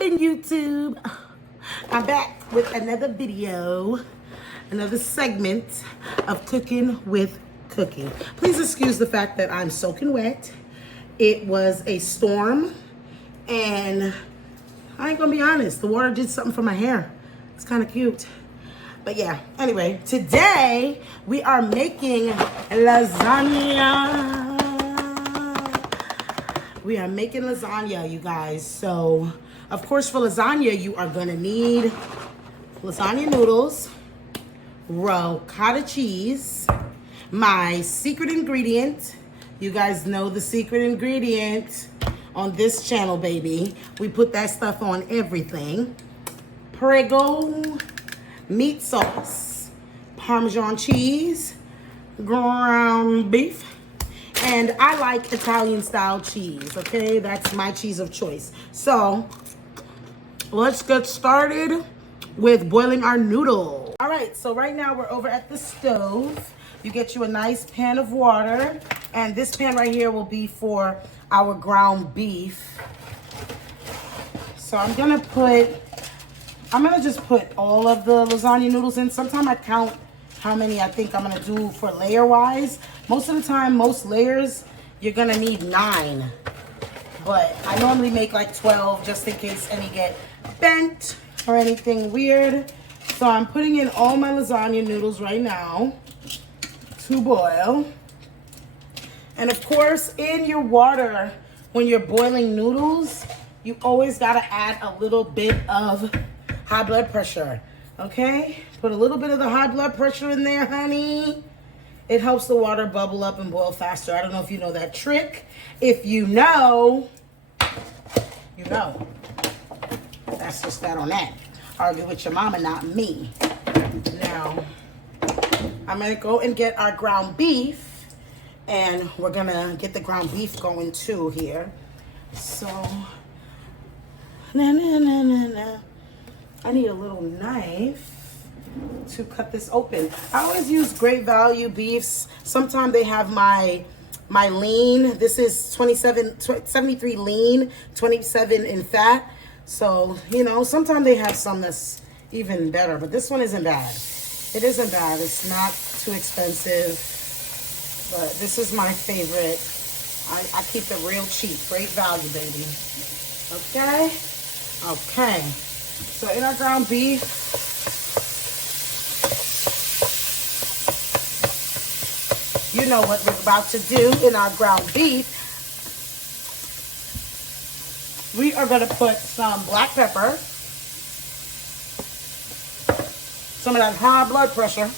poppin', YouTube? I'm back with another video, another segment of cooking with Cookie. Please excuse the fact that I'm soaking wet. It was a storm, and I ain't gonna be honest, the water did something for my hair. It's kind of cute. But yeah, anyway, today we are making lasagna. We are making lasagna, you guys. So, of course, for lasagna, you are gonna need lasagna noodles, ricotta cheese, my secret ingredient. You guys know the secret ingredient on this channel, baby. We put that stuff on everything. Prego meat sauce, Parmesan cheese, ground beef, and I like Italian style cheese, okay? That's my cheese of choice. So let's get started with boiling our noodle. All right, so right now we're over at the stove. You get you a nice pan of water, and this pan right here will be for our ground beef. So I'm gonna just put all of the lasagna noodles in. Sometimes I count how many I think I'm gonna do for layer wise. Most of the time, most layers, you're gonna need 9. But I normally make like 12 just in case any get bent or anything weird. So I'm putting in all my lasagna noodles right now to boil. And of course, in your water, when you're boiling noodles, you always gotta add a little bit of high blood pressure, okay? Put a little bit of the high blood pressure in there, honey. It helps the water bubble up and boil faster. I don't know if you know that trick. If you know, you know. That's just that on that. Argue with your mama, not me. Now, I'm gonna go and get our ground beef, and we're gonna get the ground beef going too here. So, I need a little knife to cut this open. I always use Great Value beefs. Sometimes they have my lean. This is 73 lean, 27 in fat. So, you know, sometimes they have some that's even better, but this one isn't bad. It isn't bad. It's not too expensive, but this is my favorite. I keep it real cheap. Great Value, baby. Okay? Okay. So in our ground beef, you know what we're about to do in our ground beef. We are going to put some black pepper, some of that high blood pressure,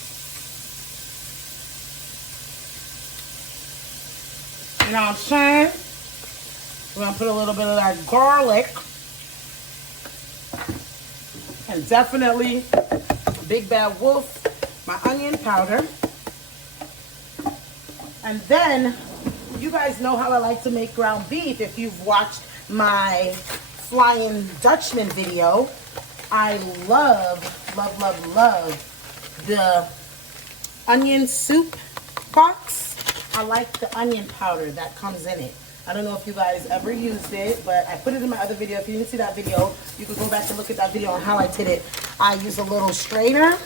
you know what I'm saying? We're going to put a little bit of that garlic, and definitely Big Bad Wolf, my onion powder. And then, you guys know how I like to make ground beef. If you've watched my Flying Dutchman video, I love the onion soup box. I like the onion powder that comes in it. I don't know if you guys ever used it, but I put it in my other video. If you didn't see that video, you can go back and look at that video on how I did it. I use a little strainer,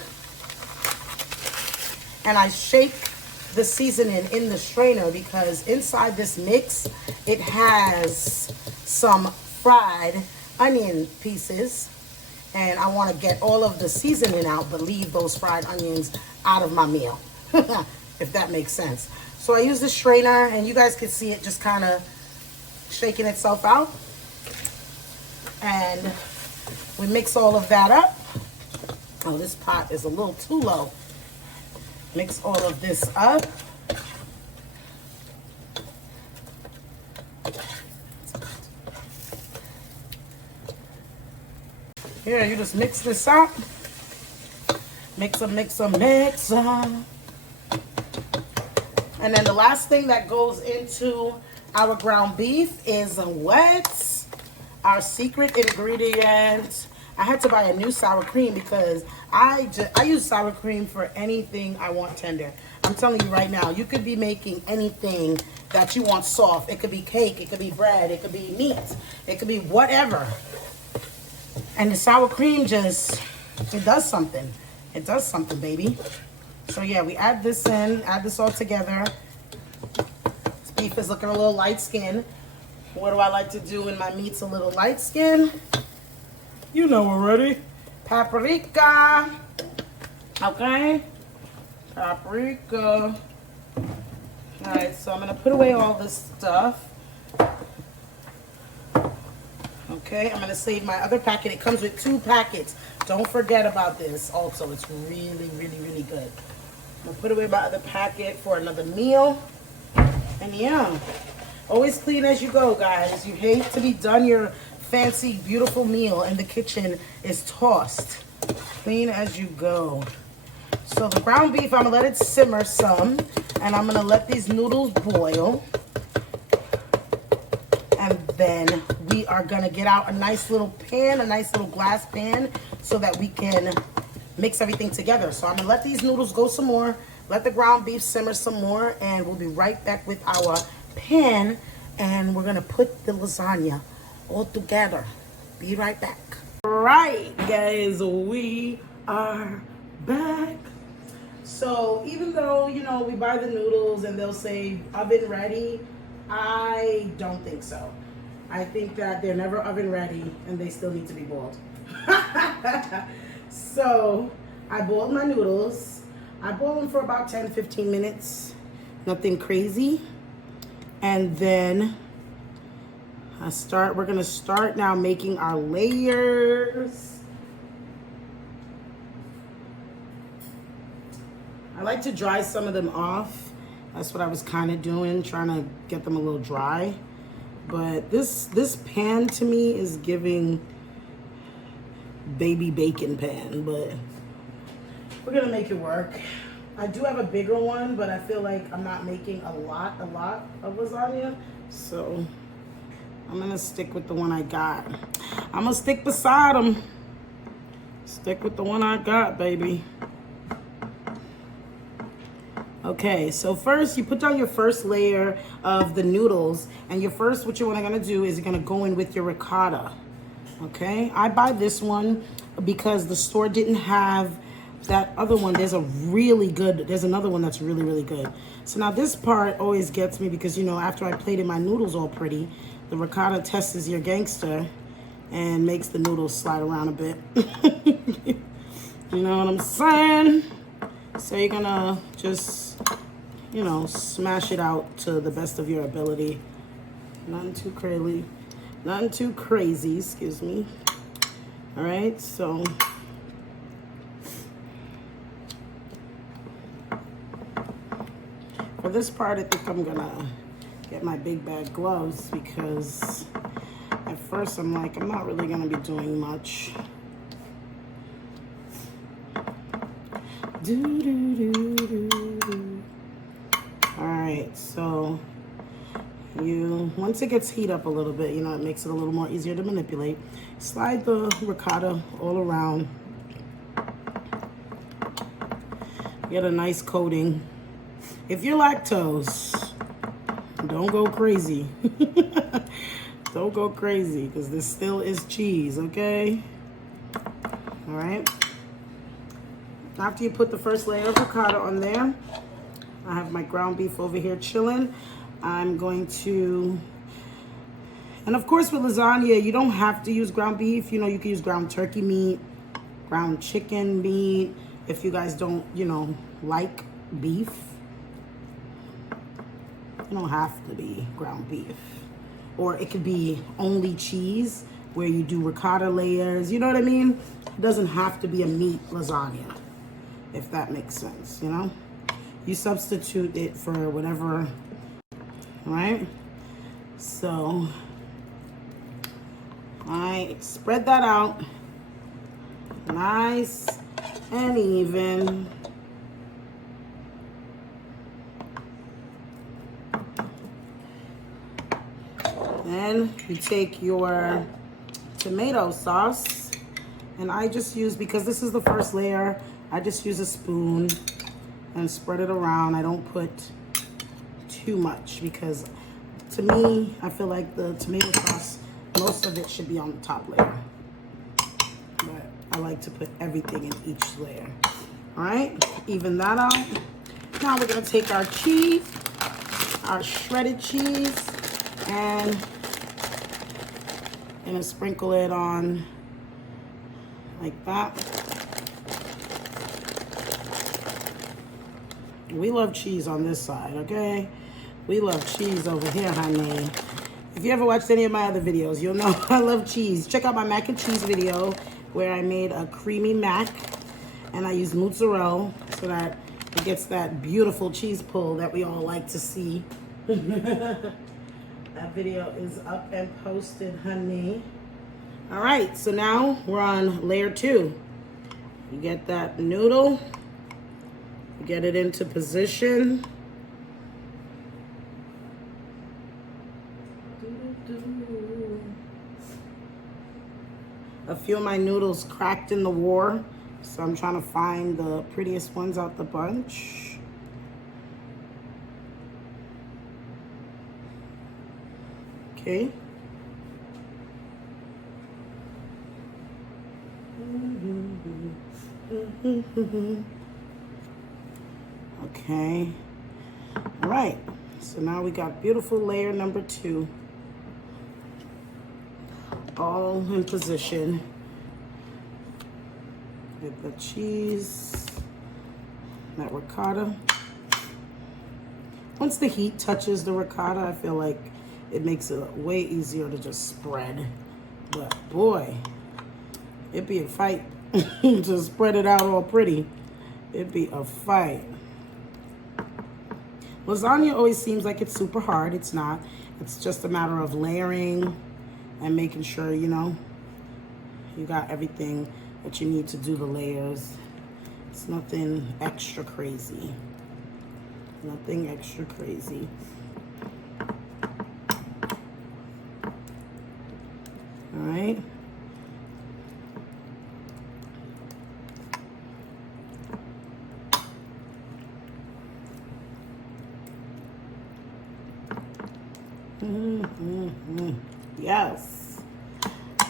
and I shake the seasoning in the strainer because inside this mix, it has some fried onion pieces, and I want to get all of the seasoning out, but leave those fried onions out of my meal, if that makes sense. So I use the strainer, and you guys can see it just kind of shaking itself out. And we mix all of that up. Oh, this pot is a little too low. Mix all of this up. Here, you just mix this up. Mix up. And then the last thing that goes into our ground beef is what? Our secret ingredient. I had to buy a new sour cream because I use sour cream for anything I want tender. I'm telling you right now, you could be making anything that you want soft. It could be cake, it could be bread, it could be meat, it could be whatever. And the sour cream just, it does something. It does something, baby. So yeah, we add this in, add this all together. This beef is looking a little light skin. What do I like to do when my meat's a little light skin? You know already. Paprika. Okay? Paprika. Alright, so I'm going to put away all this stuff. Okay, I'm going to save my other packet. It comes with 2 packets. Don't forget about this also. It's really, really, really good. I'm going to put away my other packet for another meal. And yeah, always clean as you go, guys. You hate to be done your fancy, beautiful meal and the kitchen is tossed. Clean as you go. So the ground beef, I'm going to let it simmer some. And I'm going to let these noodles boil. And then we are going to get out a nice little pan, a nice little glass pan, so that we can mix everything together. So I'm going to let these noodles go some more, let the ground beef simmer some more, and we'll be right back with our pan. And we're going to put the lasagna all together. Be right back. All right, guys, we are back. So even though, you know, we buy the noodles and they'll say oven ready, I don't think so. I think that they're never oven ready and they still need to be boiled. So I boiled my noodles. I boiled them for about 10-15 minutes. Nothing crazy. And then we're gonna start now making our layers. I like to dry some of them off. That's what I was kind of doing, trying to get them a little dry. But this pan to me is giving baby bacon pan, but we're gonna make it work. I do have a bigger one, but I feel like I'm not making a lot of lasagna, so I'm gonna stick with the one I got. I'm gonna stick beside them. Stick with the one I got, baby. Okay, so first you put down your first layer of the noodles, and what you're gonna do is you're gonna go in with your ricotta. Okay, I buy this one because the store didn't have that other one. There's another one that's really, really good. So now this part always gets me because, you know, after I plated my noodles all pretty, the ricotta tests your gangster and makes the noodles slide around a bit. You know what I'm saying? So you're gonna just, you know, smash it out to the best of your ability. Nothing too crazy, excuse me. All right, so for this part, I think I'm gonna get my big bag gloves because at first I'm like, I'm not really gonna be doing much. All right, so once it gets heat up a little bit, you know, it makes it a little more easier to manipulate. Slide the ricotta all around. Get a nice coating. If you're lactose, don't go crazy. Don't go crazy because this still is cheese, okay? All right. After you put the first layer of ricotta on there, I have my ground beef over here chilling. I'm going to, and of course with lasagna, you don't have to use ground beef. You know, you can use ground turkey meat, ground chicken meat. If you guys don't, you know, like beef, it don't have to be ground beef. Or it could be only cheese where you do ricotta layers. You know what I mean? It doesn't have to be a meat lasagna, if that makes sense, you know? You substitute it for whatever, right? So I spread that out nice and even. Then you take your tomato sauce, and I just use, because this is the first layer, I just use a spoon and spread it around. I don't put too much because to me, I feel like the tomato sauce, most of it should be on the top layer. I like to put everything in each layer. All right, even that out. Now we're gonna take our cheese, our shredded cheese, and I'm gonna sprinkle it on like that. We love cheese on this side, okay? We love cheese over here, honey. If you ever watched any of my other videos, you'll know I love cheese. Check out my mac and cheese video where I made a creamy mac and I used mozzarella so that it gets that beautiful cheese pull that we all like to see. That video is up and posted, honey. All right, so now we're on layer 2. You get that noodle, you get it into position. A few of my noodles cracked in the war, so I'm trying to find the prettiest ones out the bunch. Okay. Okay. All right. So now we got beautiful layer number 2. All in position. Get the cheese, that ricotta. Once the heat touches the ricotta, I feel like it makes it way easier to just spread. But boy, it'd be a fight to spread it out all pretty. It'd be a fight. Lasagna always seems like it's super hard. It's not. It's just a matter of layering and making sure, you know, you got everything that you need to do the layers. It's nothing extra crazy. Nothing extra crazy. All right. Yes.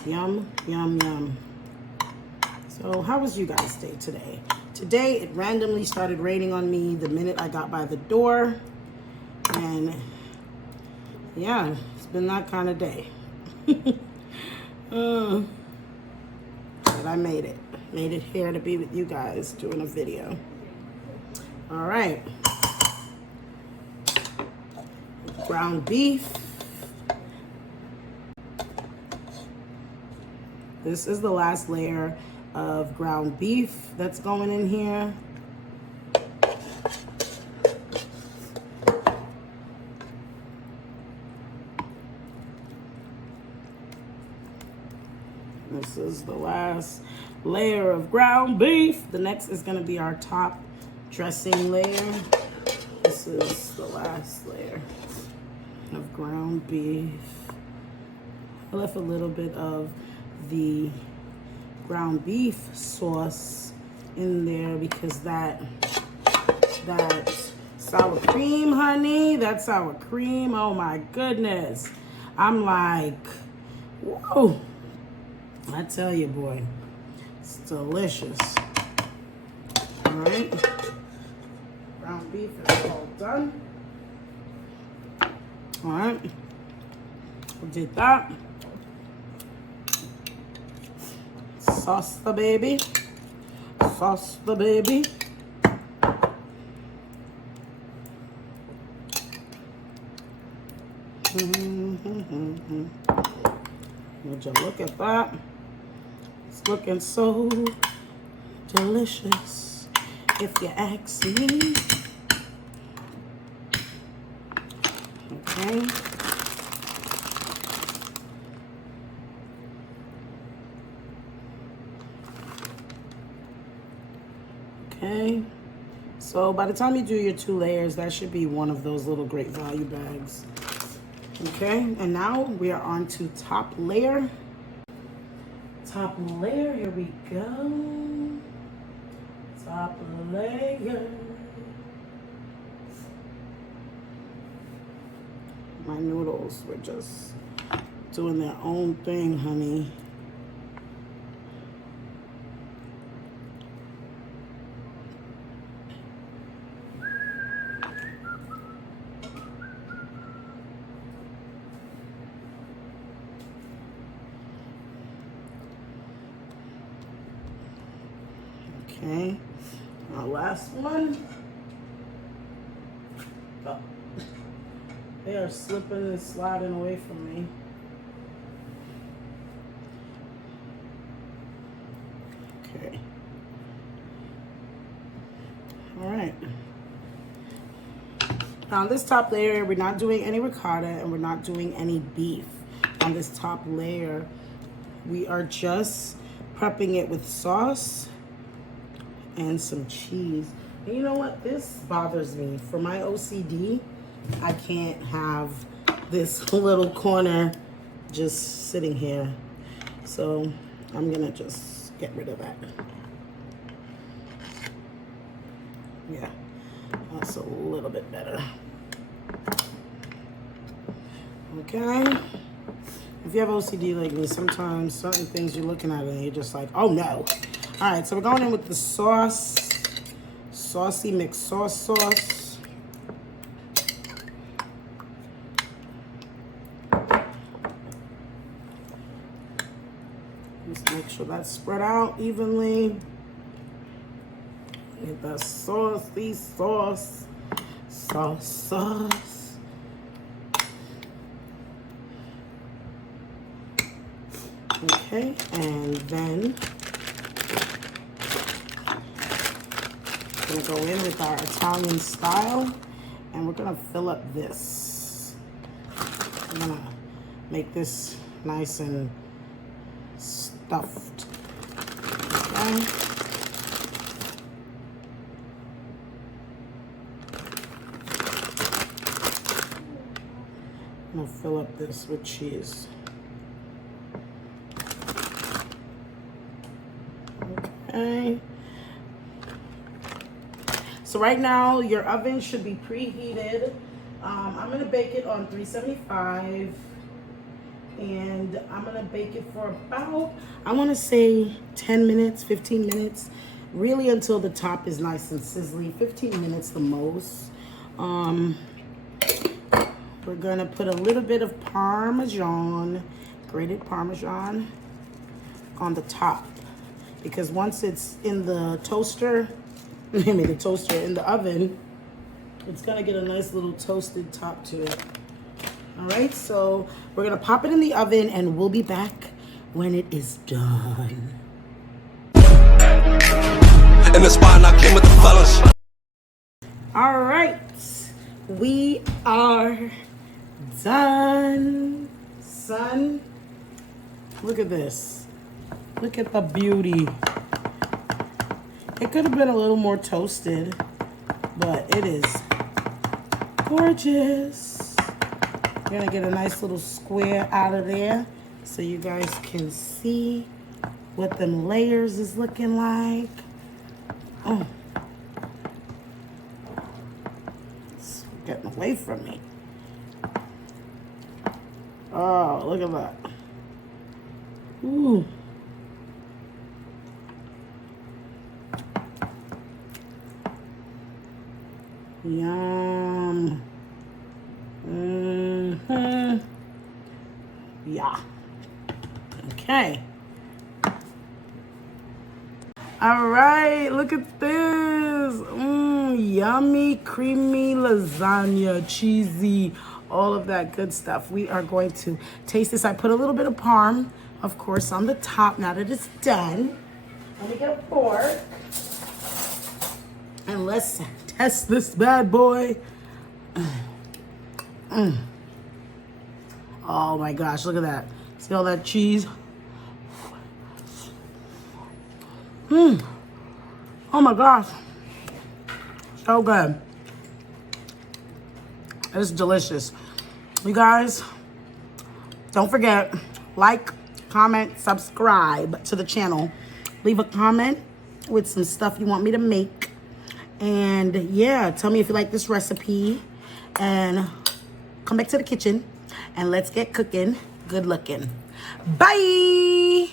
Yum, yum, yum. So how was you guys' day today? Today it randomly started raining on me the minute I got by the door. And yeah, it's been that kind of day. But I made it. Made it here to be with you guys doing a video. All right. Ground beef. This is the last layer of ground beef that's going in here. This is the last layer of ground beef. The next is going to be our top dressing layer. This is the last layer of ground beef. I left a little bit of the ground beef sauce in there because that sour cream, honey, that sour cream, oh my goodness. I'm like, whoa. I tell you, boy, it's delicious. All right, ground beef is all done. All right, we did that. Sauce the baby. Sauce the baby. Would you look at that? It's looking so delicious, if you ask me. Okay. Okay, so by the time you do your 2 layers, that should be one of those little great value bags. Okay, and now we are on to top layer. Top layer, here we go. Top layer. My noodles were just doing their own thing, honey. Okay, our last one. Oh. They are slipping and sliding away from me. Okay. All right. Now on this top layer, we're not doing any ricotta and we're not doing any beef. On this top layer, we are just prepping it with sauce and some cheese. And you know what? This bothers me. For my OCD, I can't have this little corner just sitting here. So I'm gonna just get rid of that. Yeah, that's a little bit better. Okay. If you have OCD like me, sometimes certain things you're looking at and you're just like, oh no. All right, so we're going in with the sauce. Saucy mixed sauce. Just make sure that's spread out evenly. Get the saucy sauce. Sauce. Okay, and then we're gonna go in with our Italian style, and we're gonna fill up this. We're gonna make this nice and stuffed. Okay. I'm gonna fill up this with cheese. Okay. So right now your oven should be preheated. I'm gonna bake it on 375, and I'm gonna bake it for about, I wanna say 10 minutes, 15 minutes, really until the top is nice and sizzly. 15 minutes the most. We're gonna put a little bit of Parmesan, grated Parmesan, on the top, because once it's in the toaster, in the oven, it's gonna get a nice little toasted top to it. All right, so we're gonna pop it in the oven and we'll be back when it is done. In the spot, I came with the fellas. All right, we are done, son. Look at this. Look at the beauty. It could have been a little more toasted, but it is gorgeous. We're gonna get a nice little square out of there so you guys can see what them layers is looking like. Oh, it's getting away from me. Oh, look at that. Ooh. Yum. Yeah. Okay. All right, look at this. Yummy, creamy lasagna, cheesy, all of that good stuff. We are going to taste this. I put a little bit of parm, of course, on the top now that it's done. Let me get a fork. And let's test this bad boy. Oh my gosh, look at that. See all that cheese? Oh my gosh. So good. It's delicious. You guys, don't forget, like, comment, subscribe to the channel. Leave a comment with some stuff you want me to make. And yeah, tell me if you like this recipe. And come back to the kitchen and let's get cooking. Good looking. Bye.